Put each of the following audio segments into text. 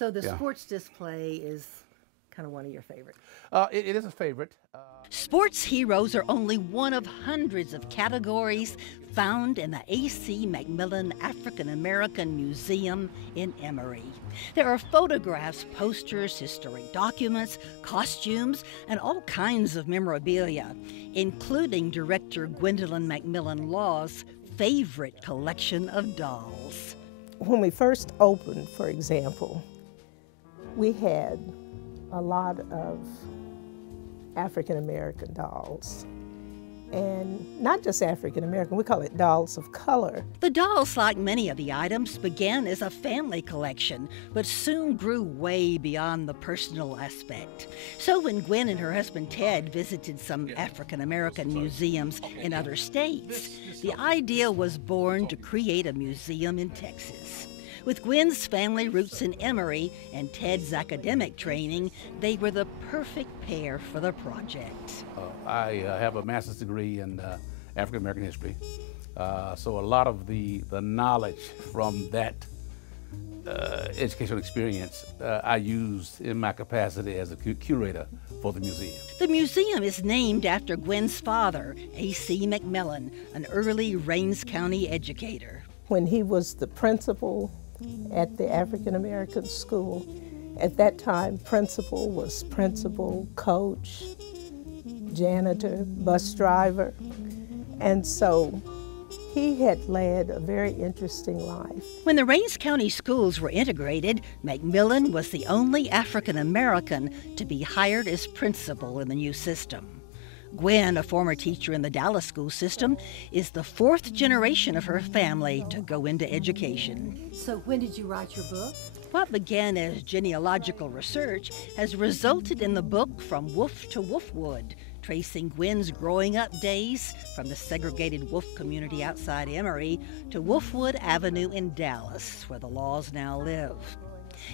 So the sports display is kind of one of your favorites. It is a favorite. Sports heroes are only one of hundreds of categories found in the A.C. McMillan African American Museum in Emory. There are photographs, posters, historic documents, costumes, and all kinds of memorabilia, including director Gwendolyn McMillan Law's favorite collection of dolls. When we first opened, for example, we had a lot of African American dolls. And not just African American, we call it dolls of color. The dolls, like many of the items, began as a family collection, but soon grew way beyond the personal aspect. So when Gwen and her husband Ted visited some African American museums in other states, the idea was born to create a museum in Texas. With Gwen's family roots in Emory and Ted's academic training, they were the perfect pair for the project. I have a master's degree in African American history, so a lot of the knowledge from that educational experience I used in my capacity as a curator for the museum. The museum is named after Gwen's father, A.C. McMillan, an early Rains County educator. When he was the principal at the African American school, at that time principal was principal, coach, janitor, bus driver, and so he had led a very interesting life. When the Rains County schools were integrated, McMillan was the only African American to be hired as principal in the new system. Gwen, a former teacher in the Dallas school system, is the fourth generation of her family to go into education. So when did you write your book? What began as genealogical research has resulted in the book From Wolf to Wolfwood, tracing Gwen's growing up days from the segregated Wolf community outside Emory to Wolfwood Avenue in Dallas, where the Laws now live.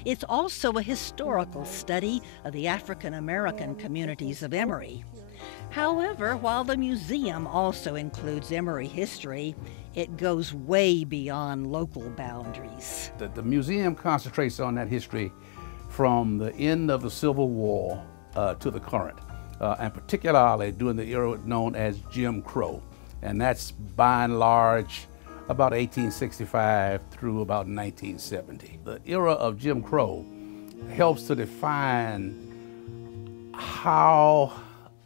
It's also a historical study of the African American communities of Emory. However, while the museum also includes Emory history, it goes way beyond local boundaries. The museum concentrates on that history from the end of the Civil War to the current, and particularly during the era known as Jim Crow. And that's by and large about 1865 through about 1970. The era of Jim Crow helps to define how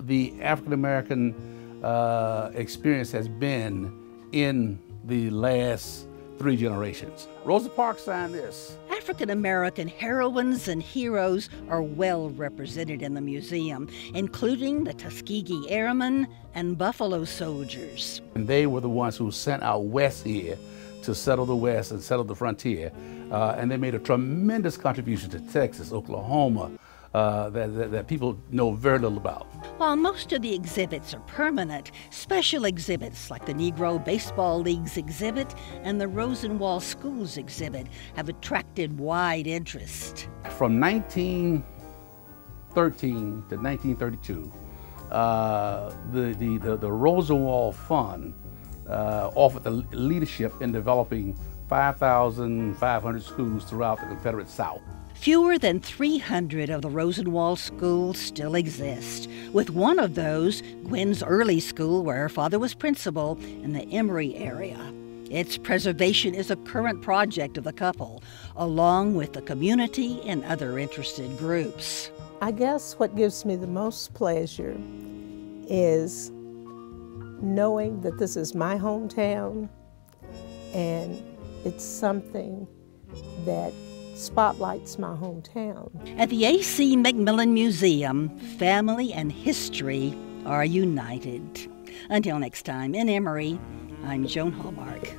the African American experience has been in the last 3 generations. Rosa Parks signed this. African American heroines and heroes are well represented in the museum, including the Tuskegee Airmen and Buffalo Soldiers. And they were the ones who sent out west here to settle the West and settle the frontier. And they made a tremendous contribution to Texas, Oklahoma, that people know very little about. While most of the exhibits are permanent, special exhibits like the Negro Baseball League's exhibit and the Rosenwald Schools exhibit have attracted wide interest. From 1913 to 1932, the Rosenwald Fund offered the leadership in developing 5,500 schools throughout the Confederate South. Fewer than 300 of the Rosenwald schools still exist, with one of those, Gwen's early school, where her father was principal, in the Emory area. Its preservation is a current project of the couple, along with the community and other interested groups. I guess what gives me the most pleasure is knowing that this is my hometown, and it's something that spotlights my hometown. At the A.C. McMillan Museum, family and history are united. Until next time, in Emory, I'm Joan Hallmark.